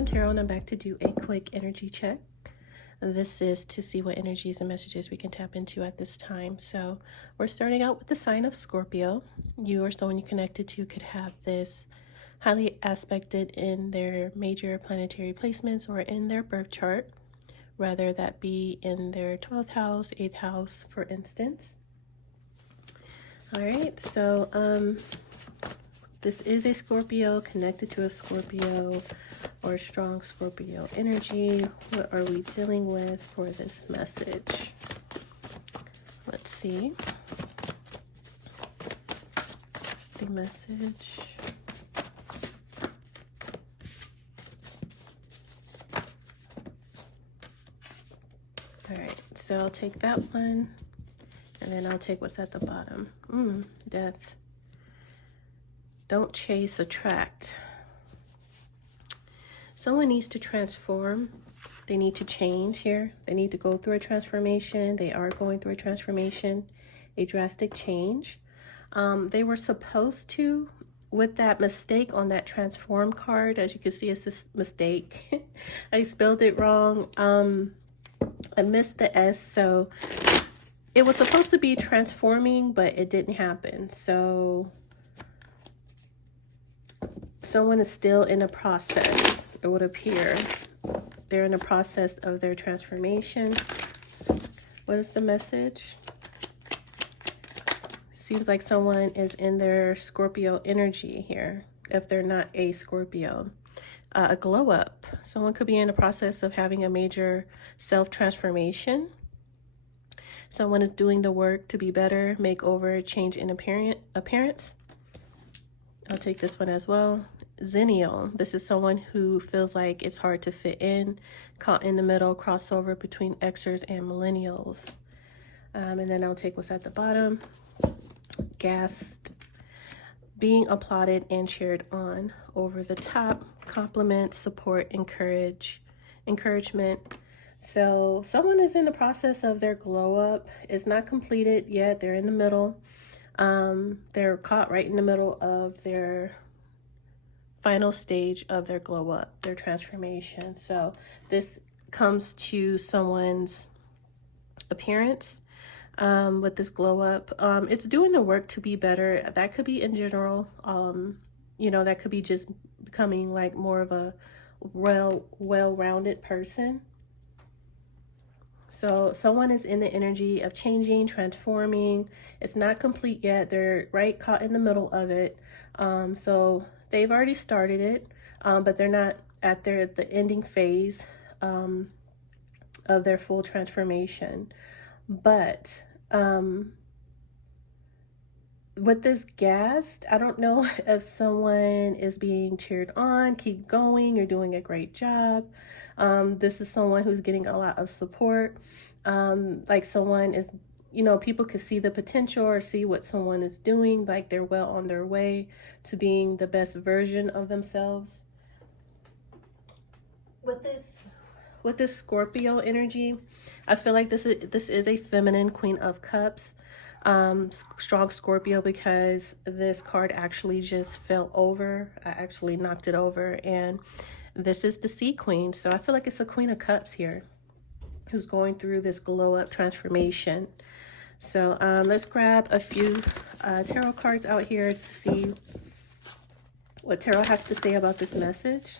Astrology and Tarot, and I'm back to do a quick energy check. This is to see what energies and messages we can tap into at this time. So we're starting out with the sign of Scorpio. You or someone you connected to could have this highly aspected in their major planetary placements or in their birth chart, rather that be in their 12th house, 8th house, for instance. All right, so this is a Scorpio connected to a Scorpio or strong Scorpio energy. What are we dealing with for this message? Let's see. What's the message? All right, so I'll take that one, and then I'll take what's at the bottom. Death. Don't chase, attract. Someone needs to transform. They need to change here. They need to go through a transformation. They are going through a transformation, a drastic change. They were supposed to, with that mistake on that transform card, as you can see, it's this mistake. I spelled it wrong. I missed the S, so it was supposed to be transforming, but it didn't happen. So someone is still in a process, it would appear. They're in the process of their transformation. What is the message? Seems like someone is in their Scorpio energy here, if they're not a Scorpio. A glow up. Someone could be in the process of having a major self-transformation. Someone is doing the work to be better, make over, change in appearance. I'll take this one as well. Zennial. This is someone who feels like it's hard to fit in, caught in the middle, crossover between Xers and millennials. And then I'll take what's at the bottom. Gassed. Being applauded and cheered on. Over the top. Compliment, support, encouragement. So someone is in the process of their glow up. It's not completed yet. They're in the middle. They're caught right in the middle of their final stage of their glow up, their transformation. So this comes to someone's appearance with this glow up. It's doing the work to be better. That could be in general. You know, that could be just becoming like more of a well-rounded person. So someone is in the energy of changing, transforming. It's not complete yet. They're right caught in the middle of it. So they've already started it, but they're not at the ending phase of their full transformation. But with this gassed, I don't know if someone is being cheered on, keep going, you're doing a great job. This is someone who's getting a lot of support. Like someone is, you know, people could see the potential or see what someone is doing, like they're well on their way to being the best version of themselves. With this Scorpio energy, I feel like this is a feminine Queen of Cups. Strong Scorpio, because this card actually just fell over. I actually knocked it over, and this is the Sea Queen. So I feel like it's a Queen of Cups here who's going through this glow up transformation. So let's grab a few tarot cards out here to see what tarot has to say about this message.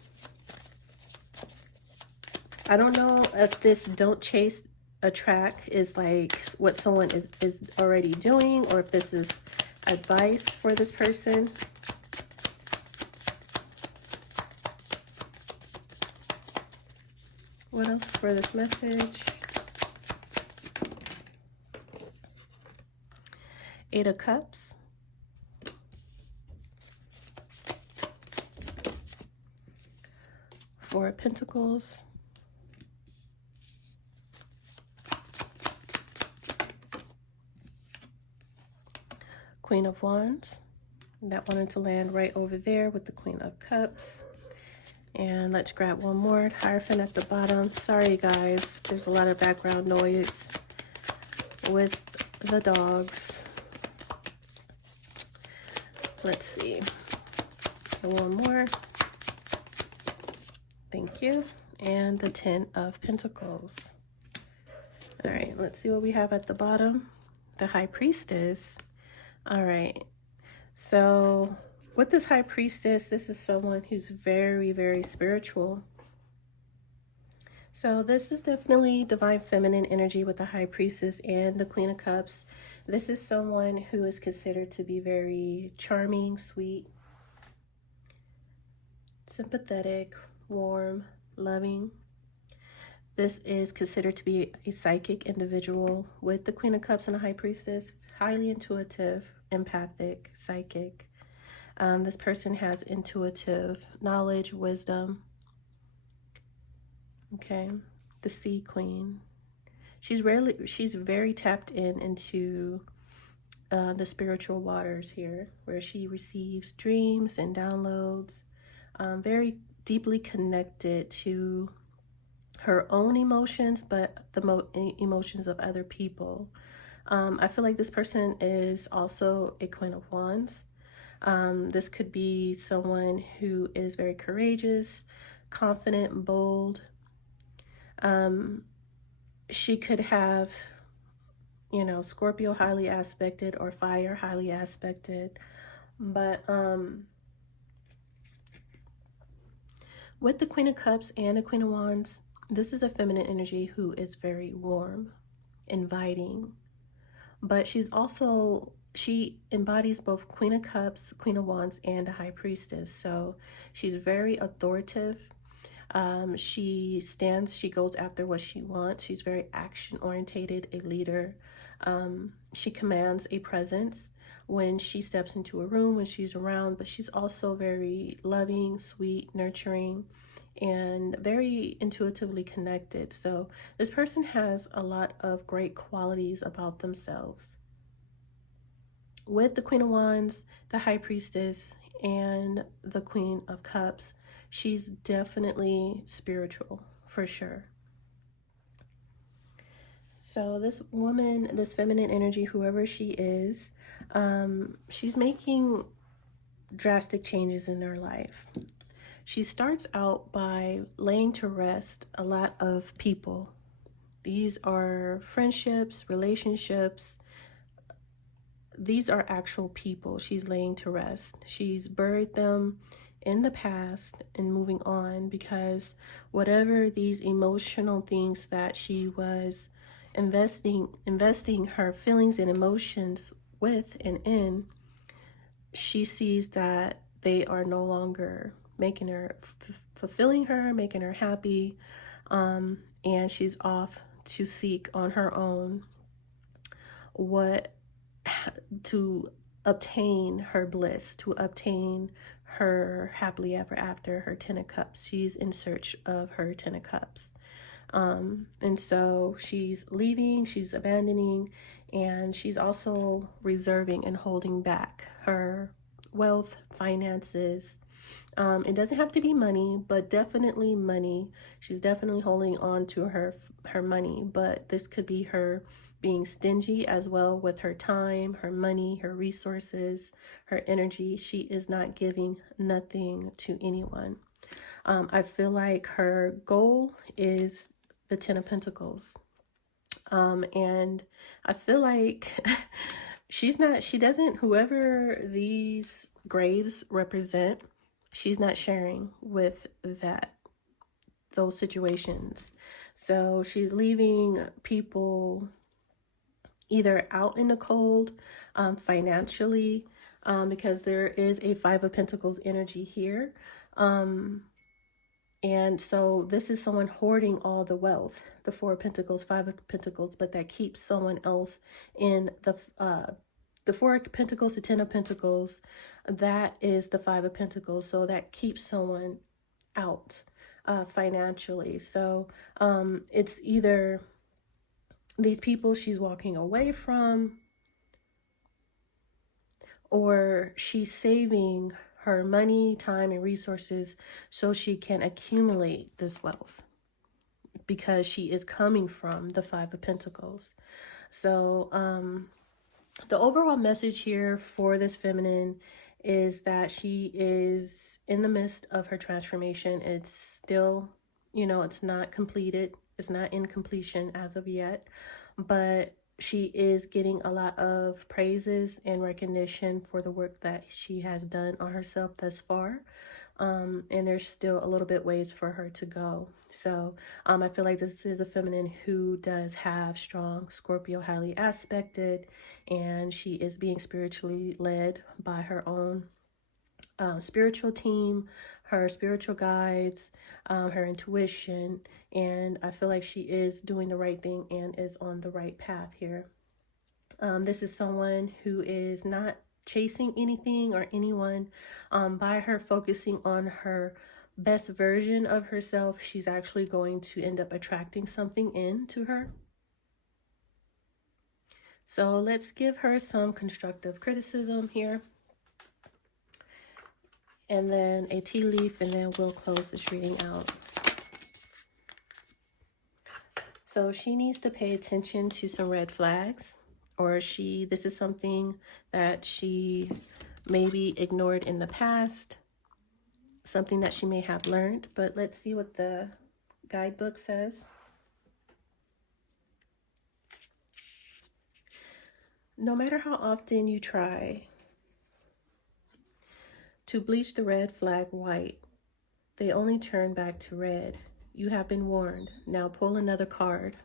I don't know if this don't chase, attract is like what someone is already doing, or if this is advice for this person. What else for this message? Eight of Cups. Four of Pentacles. Queen of Wands. That wanted to land right over there with the Queen of Cups. And let's grab one more. Hierophant at the bottom. Sorry, guys. There's a lot of background noise with the dogs. Let's see. And one more. Thank you. And the 10 of Pentacles. All right, let's see what we have at the bottom. The High Priestess. All right, so with this High Priestess, this is someone who's very, very spiritual. So this is definitely divine feminine energy with the High Priestess and the Queen of Cups. This is someone who is considered to be very charming, sweet, sympathetic, warm, loving. This is considered to be a psychic individual with the Queen of Cups and the High Priestess. Highly intuitive, empathic, psychic. This person has intuitive knowledge, wisdom. Okay, the Sea Queen. She's very tapped into the spiritual waters here, where she receives dreams and downloads. Very deeply connected to her own emotions, but the emotions of other people. I feel like this person is also a Queen of Wands. This could be someone who is very courageous, confident, bold. She could have, you know, Scorpio highly aspected or fire highly aspected. But with the Queen of Cups and the Queen of Wands, this is a feminine energy who is very warm, inviting. But she embodies both Queen of Cups, Queen of Wands, and a High Priestess. So she's very authoritative. She goes after what she wants. She's very action orientated, a leader. She commands a presence when she steps into a room, when she's around, but she's also very loving, sweet, nurturing, and very intuitively connected. So this person has a lot of great qualities about themselves. With the Queen of Wands, the High Priestess, and the Queen of Cups, she's definitely spiritual, for sure. So this woman, this feminine energy, whoever she is, she's making drastic changes in her life. She starts out by laying to rest a lot of people. These are friendships, relationships. These are actual people she's laying to rest. She's buried them in the past and moving on, because whatever these emotional things that she was investing her feelings and emotions with and in, she sees that they are no longer making her fulfilling her, making her happy, and she's off to seek on her own to obtain her bliss, to obtain her happily ever after, her 10 of Cups. She's in search of her 10 of Cups. And so she's leaving, she's abandoning, and she's also reserving and holding back her wealth, finances. It doesn't have to be money, but definitely money. She's definitely holding on to her money, but this could be her being stingy as well with her time, her money, her resources, her energy. She is not giving nothing to anyone. I feel like her goal is the 10 of Pentacles. And I feel like whoever these graves represent, she's not sharing with those situations. So she's leaving people either out in the cold, financially, because there is a 5 of Pentacles energy here. And so this is someone hoarding all the wealth, the 4 of Pentacles, 5 of Pentacles, but that keeps someone else in the 4 of Pentacles, the 10 of Pentacles, that is the 5 of Pentacles. So that keeps someone out financially. So it's either these people she's walking away from, or she's saving her money, time, and resources so she can accumulate this wealth, because she is coming from the 5 of Pentacles. So the overall message here for this feminine is that she is in the midst of her transformation. It's still, you know, it's not completed. It's not in completion as of yet, but she is getting a lot of praises and recognition for the work that she has done on herself thus far. And there's still a little bit ways for her to go. So I feel like this is a feminine who does have strong Scorpio, highly aspected, and she is being spiritually led by her own spiritual team, her spiritual guides, her intuition, and I feel like she is doing the right thing and is on the right path here. This is someone who is not chasing anything or anyone. By her focusing on her best version of herself, she's actually going to end up attracting something into her. So let's give her some constructive criticism here. And then a tea leaf, and then we'll close this reading out. So she needs to pay attention to some red flags, or this is something that she maybe ignored in the past, something that she may have learned. But let's see what the guidebook says. No matter how often you try to bleach the red flag white, they only turn back to red. You have been warned. Now pull another card.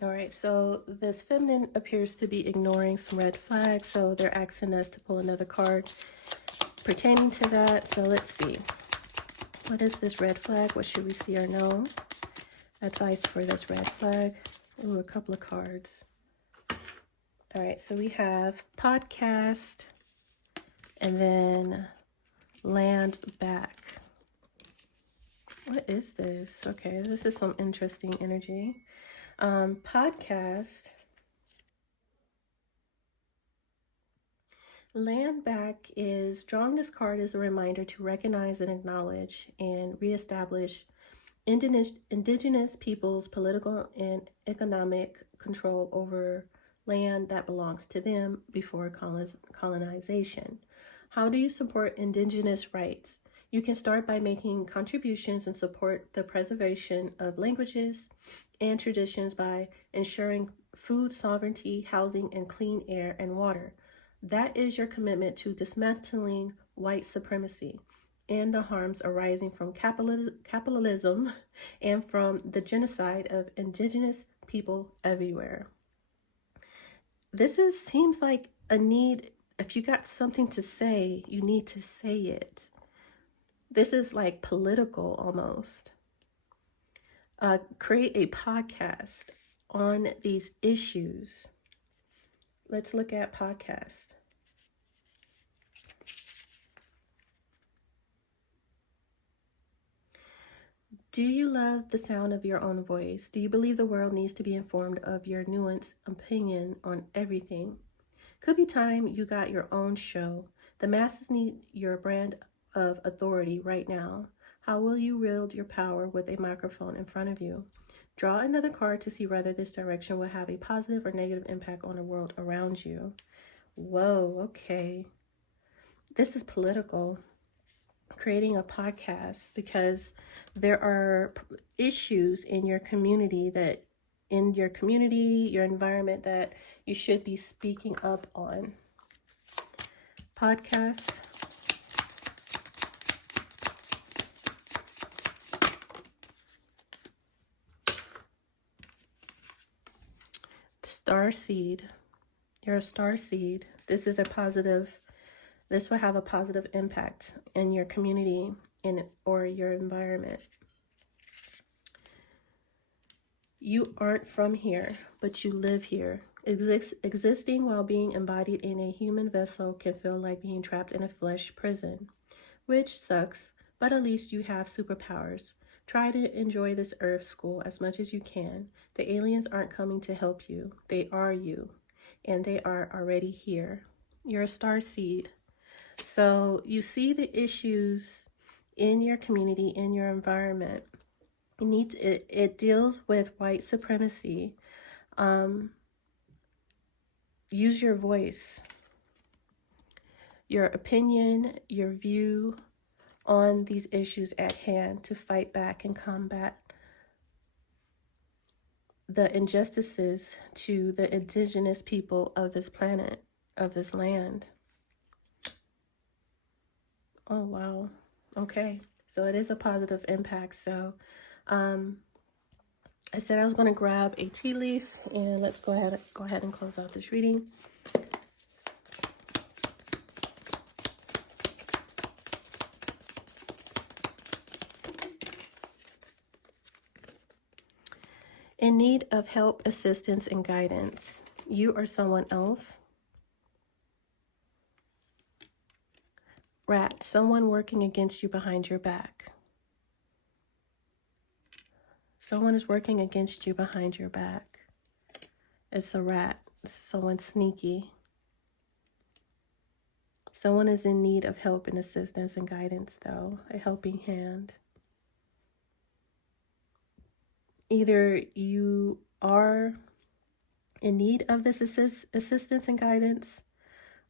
All right, so this feminine appears to be ignoring some red flags, so they're asking us to pull another card pertaining to that. So let's see. What is this red flag? What should we see or know? Advice for this red flag. Ooh, a couple of cards. All right, so we have podcast and then land back. What is this? Okay, this is some interesting energy. Podcast. Land back is drawing this card as a reminder to recognize and acknowledge and reestablish indigenous peoples' political and economic control over land that belongs to them before colonization. How do you support indigenous rights? You can start by making contributions and support the preservation of languages and traditions by ensuring food sovereignty, housing, and clean air and water. That is your commitment to dismantling white supremacy and the harms arising from capitalism and from the genocide of indigenous people everywhere. This seems like a need. If you got something to say, you need to say it. This is like political almost. Create a podcast on these issues. Let's look at podcast. Do you love the sound of your own voice? Do you believe the world needs to be informed of your nuanced opinion on everything? Could be time you got your own show. The masses need your brand of authority right now. How will you wield your power with a microphone in front of you? Draw another card to see whether this direction will have a positive or negative impact on the world around you. Whoa, okay. This is political. Creating a podcast because there are issues in your community, your environment that you should be speaking up on. Podcast. Starseed. You're a starseed. This will have a positive impact in your community or your environment. You aren't from here, but you live here. Existing while being embodied in a human vessel can feel like being trapped in a flesh prison, which sucks, but at least you have superpowers. Try to enjoy this Earth school as much as you can. The aliens aren't coming to help you. They are you, and they are already here. You're a starseed. So you see the issues in your community, in your environment. It deals with white supremacy. Use your voice. your opinion, your view on these issues at hand to fight back and combat the injustices to the indigenous people of this planet, of this land. Oh, wow. Okay. So it is a positive impact. So I said I was going to grab a tea leaf, and let's go ahead and close out this reading. In need of help, assistance, and guidance. You or someone else. Rat, someone working against you behind your back. Someone is working against you behind your back. It's a rat. It's someone sneaky. Someone is in need of help and assistance and guidance, though. A helping hand. Either you are in need of this assistance and guidance,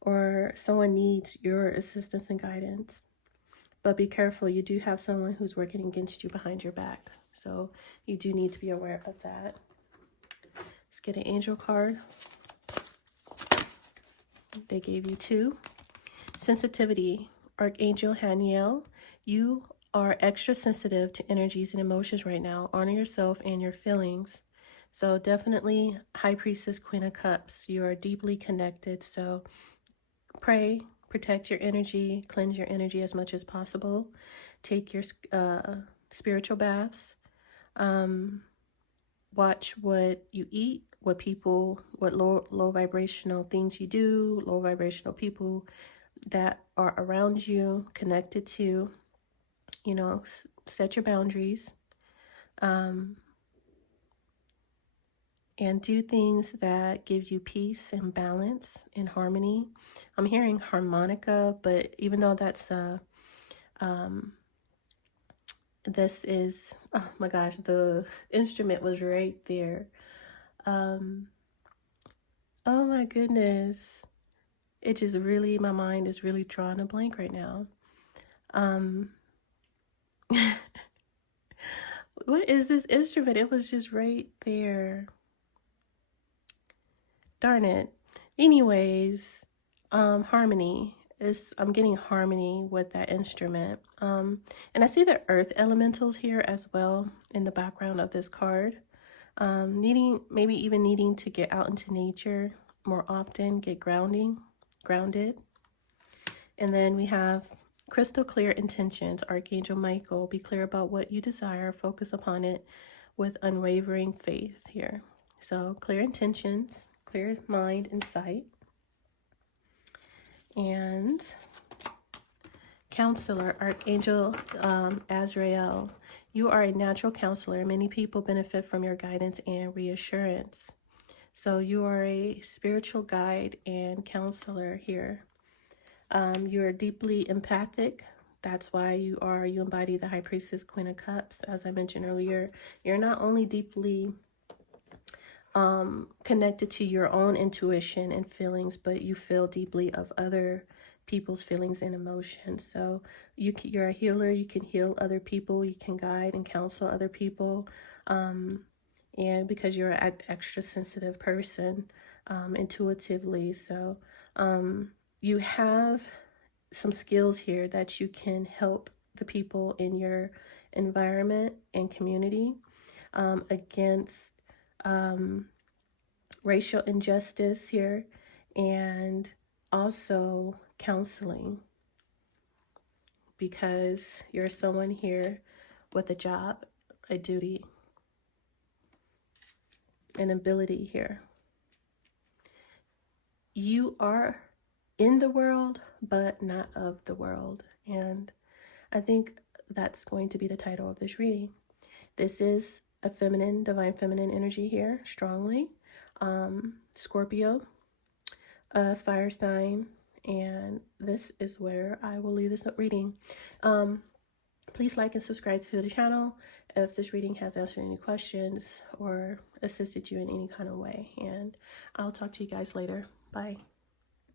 or someone needs your assistance and guidance. But be careful, you do have someone who's working against you behind your back. So you do need to be aware of that. Let's get an angel card. They gave you 2. Sensitivity, Archangel Haniel. You are extra sensitive to energies and emotions right now. Honor yourself and your feelings. So definitely High Priestess, Queen of Cups. You are deeply connected. So pray, protect your energy, cleanse your energy as much as possible. Take your spiritual baths. Watch what you eat, what low vibrational things you do, low vibrational people that are around you, connected to, you know, set your boundaries. And do things that give you peace and balance and harmony. I'm hearing harmonica, but even though that's this is, oh my gosh, the instrument was right there. Oh my goodness. It just really, my mind is really drawing a blank right now. What is this instrument? It was just right there. Darn it. Anyways, harmony is, I'm getting harmony with that instrument. And I see the earth elementals here as well in the background of this card. Maybe even needing to get out into nature more often, get grounded. And then we have crystal clear intentions, Archangel Michael. Be clear about what you desire, focus upon it with unwavering faith here. So clear intentions, clear mind and sight. And counselor, Archangel Azrael. You are a natural counselor. Many people benefit from your guidance and reassurance. So you are a spiritual guide and counselor here. You are deeply empathic. That's why you embody the High Priestess, Queen of Cups. As I mentioned earlier, you're not only deeply connected to your own intuition and feelings, but you feel deeply of other people's feelings and emotions. So you're a healer. You can heal other people. You can guide and counsel other people. And because you're an extra sensitive person, intuitively. So you have some skills here that you can help the people in your environment and community against racial injustice here, and also counseling, because you're someone here with a job, a duty, an ability here. You are in the world, but not of the world. And I think that's going to be the title of this reading. This is a feminine, divine feminine energy here, strongly. Scorpio, fire sign, and this is where I will leave this reading. Please like and subscribe to the channel if this reading has answered any questions or assisted you in any kind of way. And I'll talk to you guys later. Bye.